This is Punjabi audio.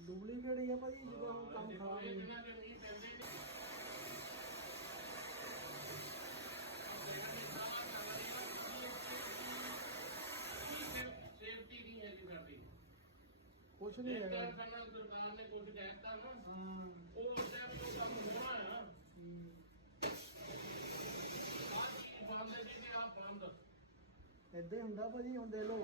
ਡੁਪਲੀਕੇਟ ਹੀ ਆ ਭਾਜੀ ਜਦੋਂ ਕੰਮ ਖਰਾਬ ਨਹੀਂ ਸੇਫਟੀ ਨਹੀਂ ਹੈ ਜੀ ਸਾਡੀ ਕੁਛ ਨਹੀਂ ਹੈਗਾ ਸਰਕਾਰ ਨੇ ਕੁਝ ਕਹਿਤਾ ਨਾ ਉਹ ਉਸ ਟਾਈਮ ਤੋਂ ਕੰਮ ਹੋਣਾ ਆ ਆ ਚੀਜ਼ ਬੰਦ ਹੈ ਜੀ ਕਿ ਆ ਬੰਦ ਏਦਾਂ ਹੀ ਹੁੰਦਾ ਭਾਜੀ ਹੁਣ ਦੇ ਲੋ